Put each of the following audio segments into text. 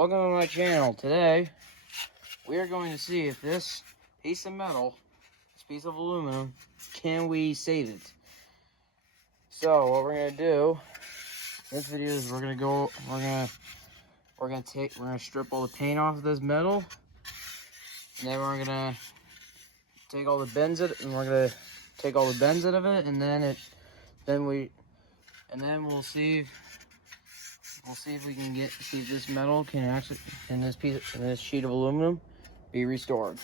welcome to my channel. Today, we are going to see if this piece of metal, this piece of aluminum, can we save it? So, what we're gonna do in this video is we're gonna strip all the paint off of this metal, and then we're gonna take all the bends out, and we're gonna take all the bends out of it, and then we'll see if we can see if this metal can this sheet of aluminum be restored.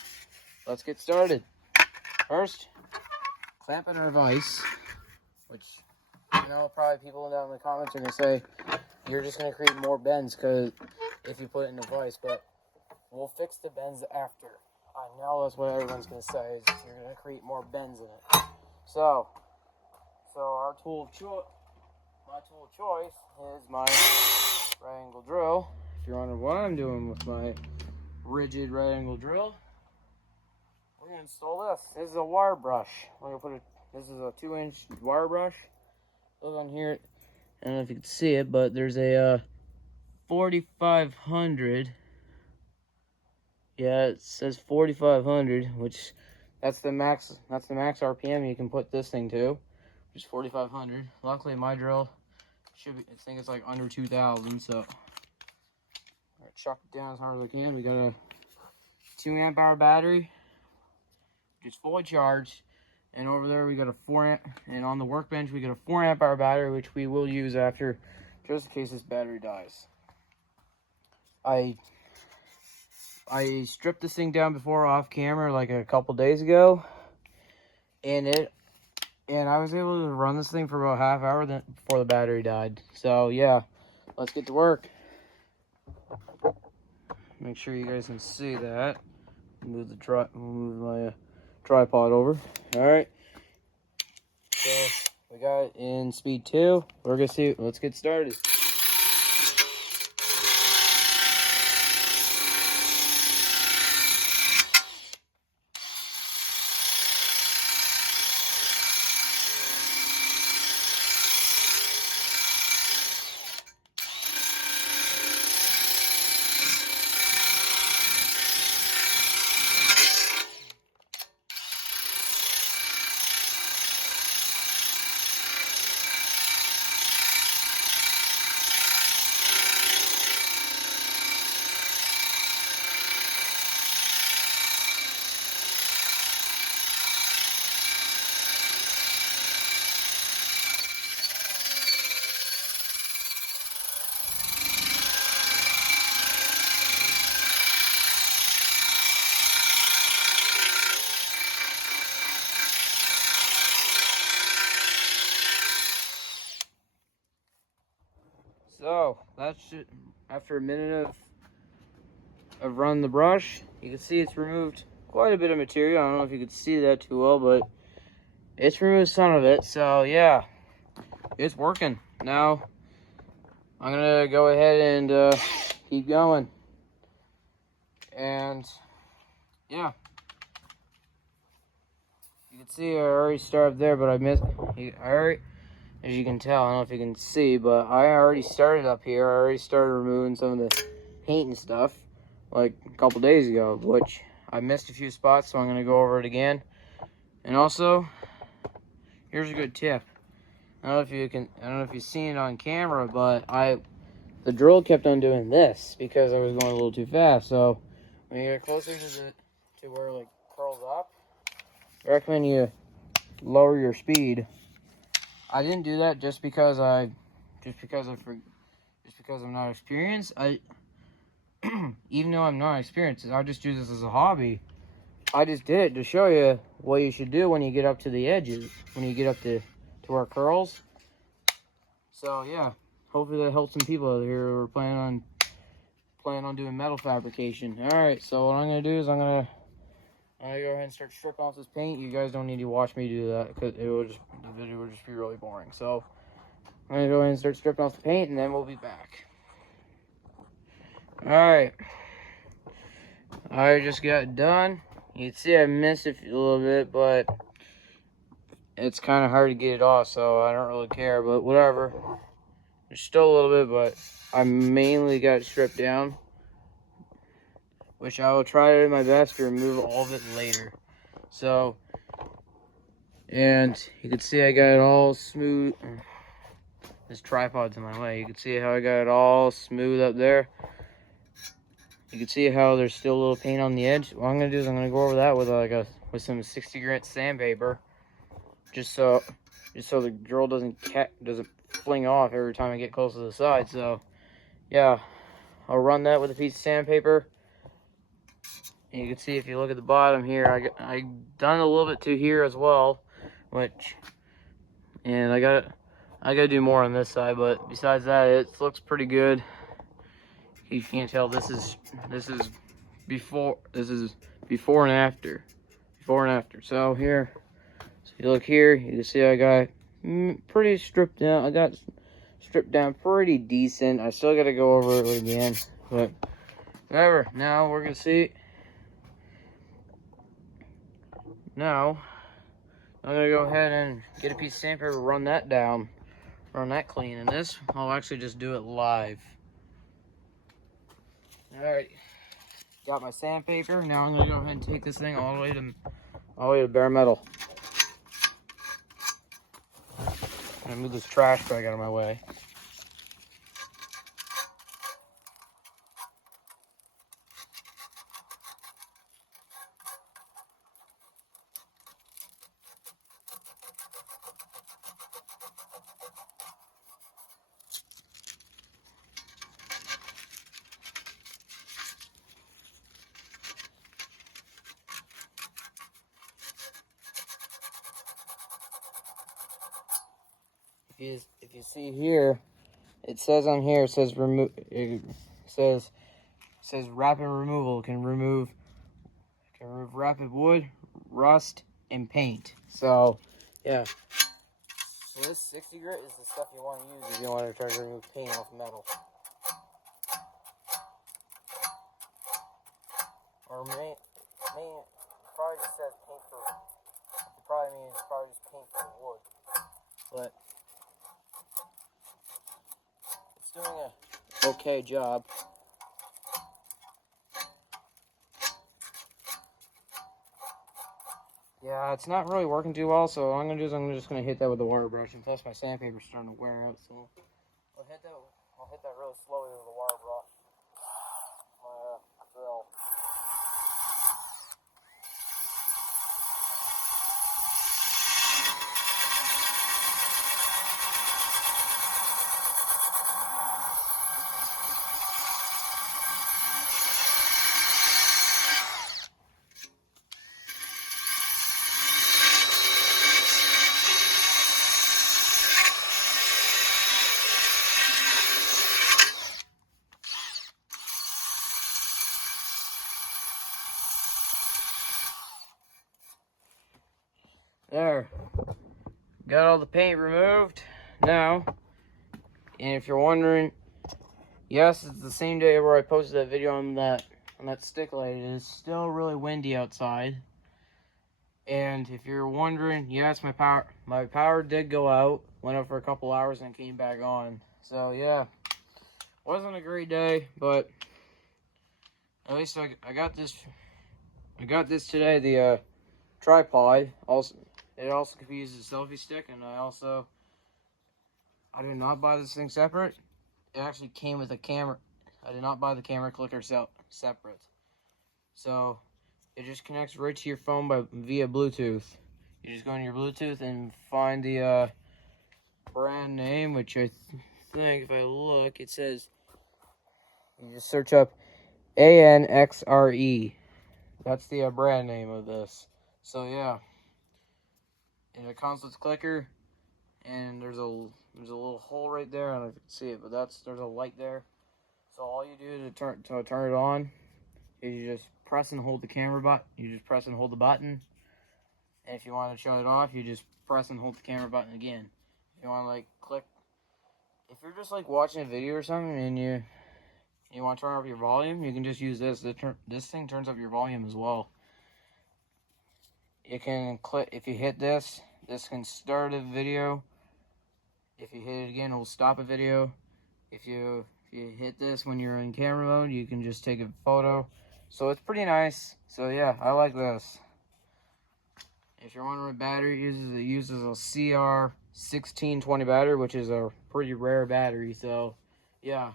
Let's get started. First, clamping our vise, which I know probably people down in the comments are gonna say you're just gonna create more bends because if you put it in the vise, but we'll fix the bends after. I know that's what everyone's gonna say, is you're gonna create more bends in it. So our tool of choice. My tool of choice is my right angle drill. If you're wondering what I'm doing with my rigid right angle drill, we're gonna install this. This is a wire brush. This is a 2-inch wire brush. Look on here. I don't know if you can see it, but there's a 4500. Yeah, it says 4500, which that's the max RPM you can put this thing to, which is 4500. Luckily, my drill I think it's like under 2000, so I chuck it down as hard as I can. We got a 2 amp hour battery, which is fully charged, and over there we got a 4 amp, and on the workbench we got a 4 amp hour battery, which we will use after, just in case this battery dies. I stripped this thing down before off camera like a couple days ago, and I was able to run this thing for about half hour before the battery died. So yeah, let's get to work. Make sure you guys can see that. Move my tripod over. All right. So we got it in speed 2. We're gonna see. Let's get started. So that's it. After a minute of running the brush, you can see it's removed quite a bit of material. I don't know if you could see that too well, but it's removed some of it. So yeah, it's working. Now I'm gonna go ahead and keep going. And yeah, you can see I already started there, but I missed. As you can tell, I don't know if you can see, but I already started up here. I already started removing some of the paint and stuff like a couple days ago, which I missed a few spots, so I'm going to go over it again. And also, here's a good tip. I don't know if you've seen it on camera, but the drill kept on doing this because I was going a little too fast. So when you get closer to where it like curls up, I recommend you lower your speed. I didn't do that just because I'm not experienced. Even though I'm not experienced, I just do this as a hobby. I just did it to show you what you should do when you get up to the edges, when you get up to where it curls. So yeah, hopefully that helps some people out here who are planning on doing metal fabrication. All right, so what I'm gonna do is I'm gonna go ahead and start stripping off this paint. You guys don't need to watch me do that because the video will just be really boring. So I'm gonna go ahead and start stripping off the paint, and then we'll be back. All right, I just got done. You can see I missed it a little bit, but it's kind of hard to get it off, so I don't really care. But whatever. There's still a little bit, but I mainly got it stripped down. which I will try my best to remove all of it later. So, and you can see I got it all smooth. This tripod's in my way. You can see how I got it all smooth up there. You can see how there's still a little paint on the edge. What I'm gonna do is I'm gonna go over that with some 60 grit sandpaper, just so the drill doesn't fling off every time I get close to the side. So yeah, I'll run that with a piece of sandpaper. And you can see if you look at the bottom here, I done a little bit to here as well, and I gotta do more on this side. But besides that, it looks pretty good. You can't tell, this is before and after. So here, so you look here, you can see I got pretty stripped down. I got stripped down pretty decent. I still got to go over it again, but whatever. Now we're gonna see. Now I'm gonna go ahead and get a piece of sandpaper, run that down, run that clean, and this I'll actually just do it live. Alright, got my sandpaper. Now I'm gonna go ahead and take this thing all the way to bare metal. I'm gonna move this trash bag out of my way. If you see here, it says on here, it says remove. It says rapid removal can remove rapid wood, rust, and paint. So yeah. So this 60 grit is the stuff you want to use if you want to try to remove paint off metal. Or probably just says paint for. It probably means just paint for wood, but it's doing a okay job. Yeah, it's not really working too well, so what I'm gonna do is I'm just gonna hit that with the water brush, and plus my sandpaper's starting to wear out, so I'll hit that really slowly with the water brush. My drill. There. Got all the paint removed. Now, and if you're wondering, yes, it's the same day where I posted that video on that stick light. It is still really windy outside. And if you're wondering, yes, my power did go out. Went out for a couple hours and came back on. So yeah, wasn't a great day, but at least I got this. I got this today. The tripod. It also could be used as a selfie stick, and I did not buy this thing separate. It actually came with a camera. I did not buy the camera clicker separate. So it just connects right to your phone via Bluetooth. You just go on your Bluetooth and find the brand name, which I think if I look, it says, you just search up ANXRE. That's the brand name of this. So yeah. And it comes with clicker, and there's a little hole right there. I don't know if you can see it, but there's a light there. So all you do to turn it on is you just press and hold the camera button. You just press and hold the button, and if you want to shut it off, you just press and hold the camera button again. If you want to click, if you're just watching a video or something and you want to turn up your volume, you can just use this. This thing turns up your volume as well. You can click, if you hit this can start a video. If you hit it again, it will stop a video. If you hit this when you're in camera mode, you can just take a photo. So it's pretty nice. So yeah, I like this. If you're wondering what battery it uses a CR1620 battery, which is a pretty rare battery. So yeah.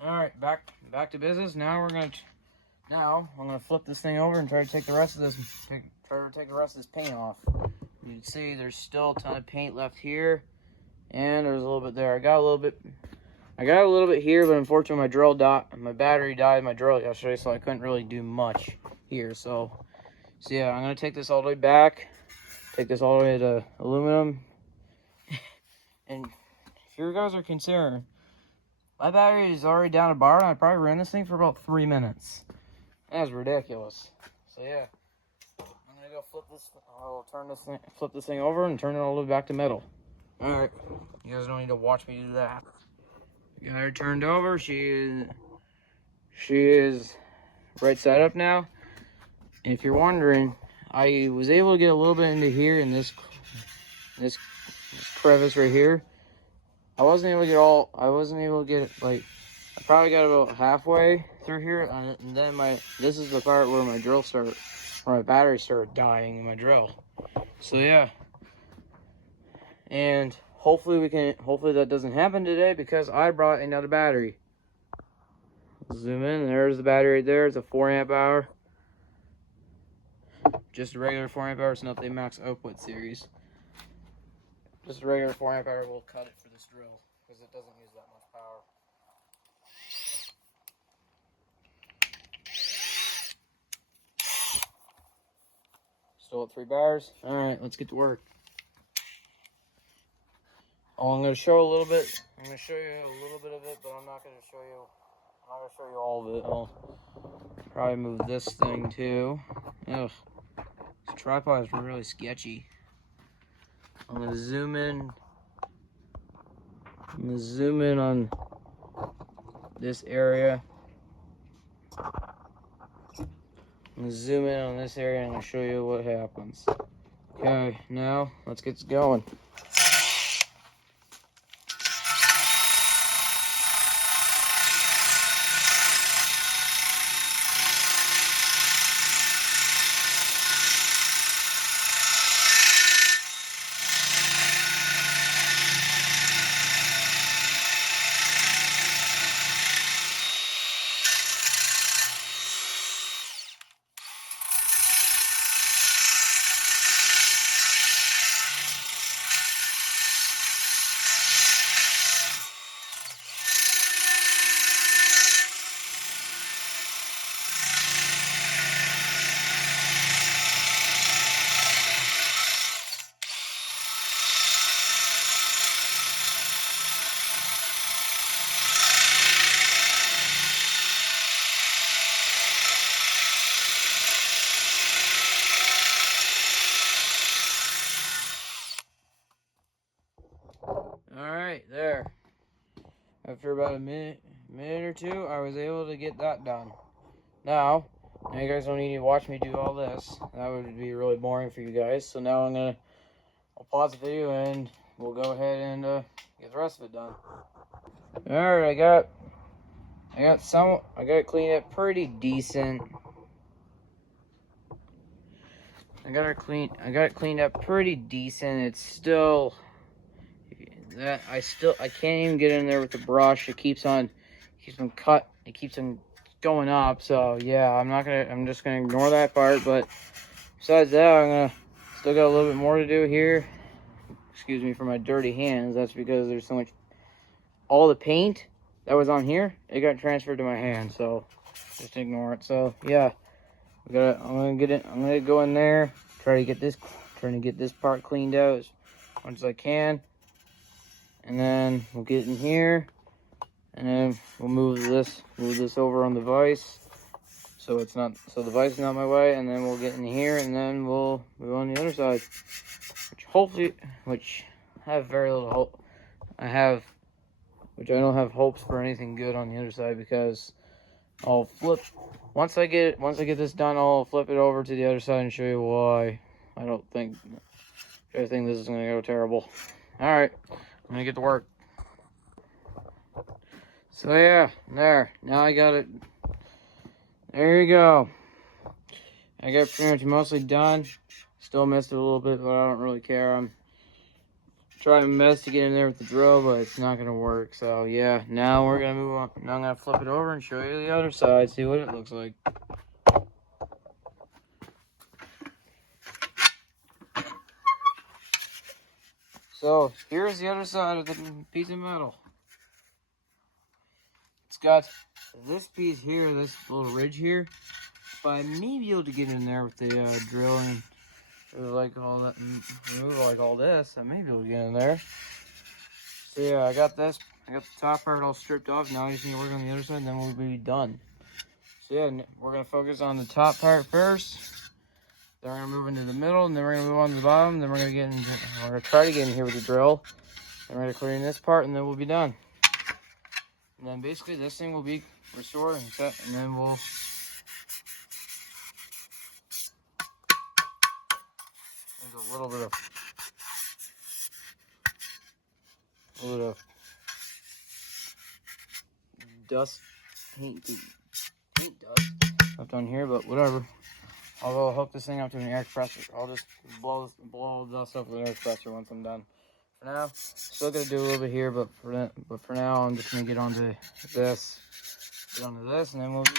All right, back to business. Now I'm gonna flip this thing over and try to take the rest of this paint off. You can see there's still a ton of paint left here, and there's a little bit there. I got a little bit here, but unfortunately my battery died in my drill yesterday, so I couldn't really do much here. So yeah, I'm gonna take this all the way back, take this all the way to aluminum. And if you guys are concerned, my battery is already down a bar, and I probably ran this thing for about 3 minutes. That's ridiculous. So yeah, I'm gonna go flip this thing over and turn it all the way back to metal. All right, you guys don't need to watch me do that. Got her turned over. She is right side up now. And if you're wondering, I was able to get a little bit into here in this crevice right here. I wasn't able to get it, like, I probably got about halfway through here, and then this is the part where my battery started dying in my drill. So yeah, and hopefully that doesn't happen today, because I brought another battery. Zoom in, there's the battery right there. It's a 4 amp hour, just a regular 4 amp hour. It's not the max output series. Just a regular 4 amp hour will cut it for this drill, because it doesn't use that much power. Still at 3 bars. All right, let's get to work. Oh, I'm going to show a little bit. I'm going to show you a little bit of it, but I'm not going to show you all of it. I'll probably move this thing too. Ugh, this tripod is really sketchy. I'm going to zoom in. I'm going to zoom in on this area. I'm going to zoom in on this area and I'm going to show you what happens. Okay, now let's get going. Alright, there. After about a minute or two, I was able to get that done. Now you guys don't need to watch me do all this. That would be really boring for you guys. So now I'll pause the video and we'll go ahead and get the rest of it done. Alright, I got it cleaned up pretty decent. I got it cleaned up pretty decent. It's still I can't even get in there with the brush. It keeps on going up. So yeah, I'm just gonna ignore that part. But besides that, still got a little bit more to do here. Excuse me for my dirty hands. That's because there's so much, all the paint that was on here, it got transferred to my hand. So just ignore it. So yeah, I'm gonna go in there, trying to get this part cleaned out as much as I can. And then we'll get in here, and then we'll move this over on the vise, so the vise is not my way. And then we'll get in here, and then we'll move on the other side, which I have very little hope. Which I don't have hopes for anything good on the other side, because I'll flip once I get this done. I'll flip it over to the other side and show you why I think this is gonna go terrible. All right. I'm gonna get to work. So yeah, there. Now I got it. There you go. I got pretty much mostly done. Still missed it a little bit, but I don't really care. I'm trying my best to get in there with the drill, but it's not gonna work. So yeah, now we're gonna move on. Now I'm gonna flip it over and show you the other side, see what it looks like. So here's the other side of the piece of metal. It's got this piece here, this little ridge here. But I may be able to get in there with the drill and like all that, remove like all this. I may be able to get in there. So yeah, I got this. I got the top part all stripped off. Now I just need to work on the other side, and then we'll be done. So yeah, we're gonna focus on the top part first. Then we're gonna move into the middle, and then we're gonna move on to the bottom. Then we're gonna try to get in here with the drill. And we're gonna clean this part, and then we'll be done. And then basically this thing will be restored and set, and then we'll. There's a little bit of dust, paint dust left on here, but whatever. I'll hook this thing up to an air compressor. I'll just blow all the dust up with an air compressor once I'm done. For now, still gotta do a little bit here, but for now, I'm just gonna get onto this, and then we'll be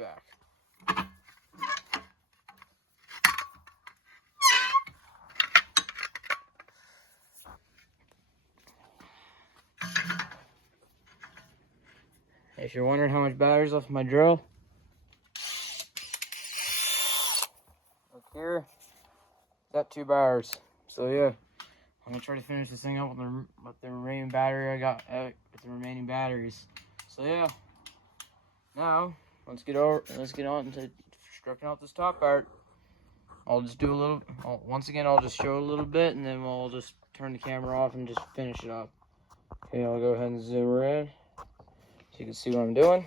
back. If you're wondering how much battery's left in my drill, look here, got 2 bars. So yeah, I'm gonna try to finish this thing up with the remaining battery I got with the remaining batteries. So yeah, now let's get on to stripping out this top part. I'll just do a little. Once again, I'll just show a little bit, and then we'll just turn the camera off and just finish it up. Okay, I'll go ahead and zoom her in so you can see what I'm doing.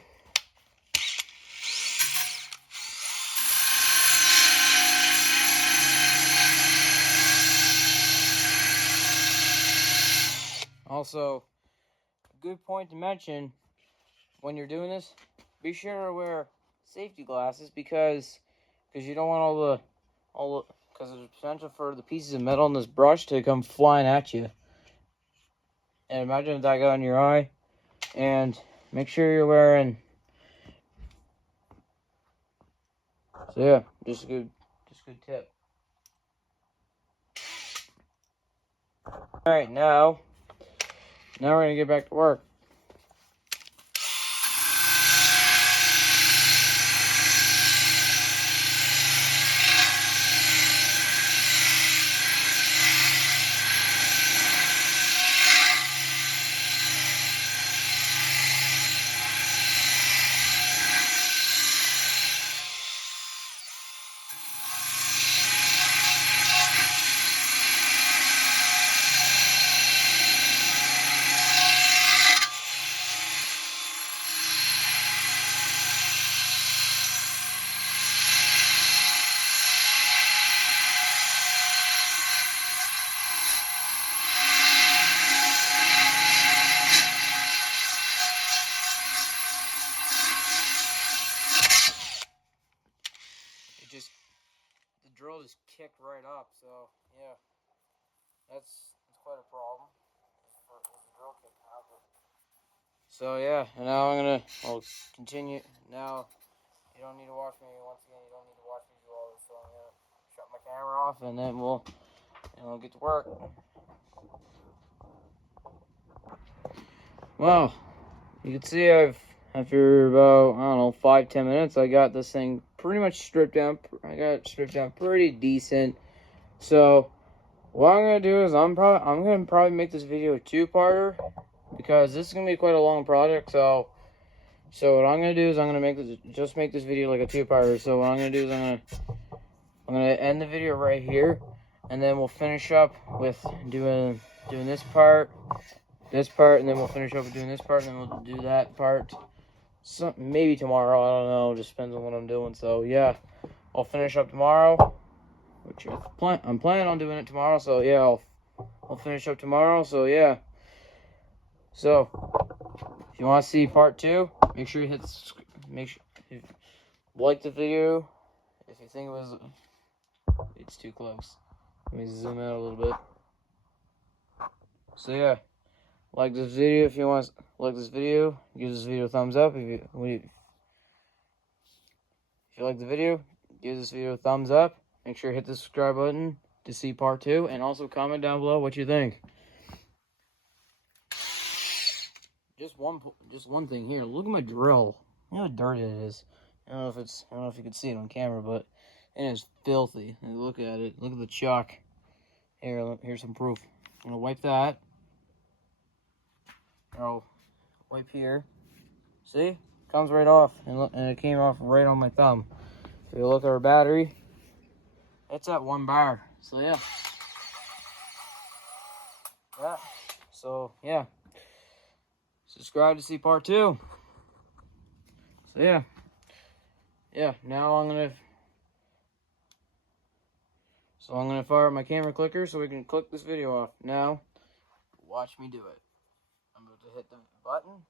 Also, a good point to mention when you're doing this, be sure to wear safety glasses because you don't want because there's potential for the pieces of metal in this brush to come flying at you. And imagine if that got in your eye. And make sure you're wearing. So yeah, just a good tip. All right, now we're gonna get back to work. The drill just kicked right up, so yeah, that's quite a problem. The drill kicked out. So yeah, and now I'll continue. Now you don't need to watch me once again. You don't need to watch me do all this. So I'm gonna shut my camera off, and then we'll get to work. Well, you can see after about, I don't know, 5-10 minutes, I got this thing pretty much stripped down. I got it stripped down pretty decent. So what I'm gonna do is I'm gonna probably make this video a 2-parter because this is gonna be quite a long project. So what I'm gonna do is I'm gonna make this video like a 2-parter. So what I'm gonna do is I'm gonna end the video right here, and then we'll finish up with doing this part, and then we'll finish up with doing this part, and then we'll do that part. Maybe tomorrow, I don't know, just depends on what I'm doing. So yeah, I'll finish up tomorrow, which I'm planning on doing it tomorrow. So yeah, I'll finish up tomorrow. So yeah, so if you want to see part 2, make sure you like the video. If you think it's too close. Let me zoom out a little bit. So yeah, like this video if you want to like this video. Give this video a thumbs up. If you like the video, give this video a thumbs up. Make sure to hit the subscribe button to see part 2, and also comment down below what you think. Just one thing here. Look at my drill. You know how dirty it is. I don't know if you can see it on camera, but it is filthy. And look at it. Look at the chalk. Here's some proof. I'm gonna wipe that. I'll wipe here. See? Comes right off, and it came off right on my thumb. If you look at our battery, it's at 1 bar. So yeah. Yeah. Subscribe to see part 2. So yeah. Now I'm gonna fire up my camera clicker so we can click this video off. Now, watch me do it. I'm about to hit the button.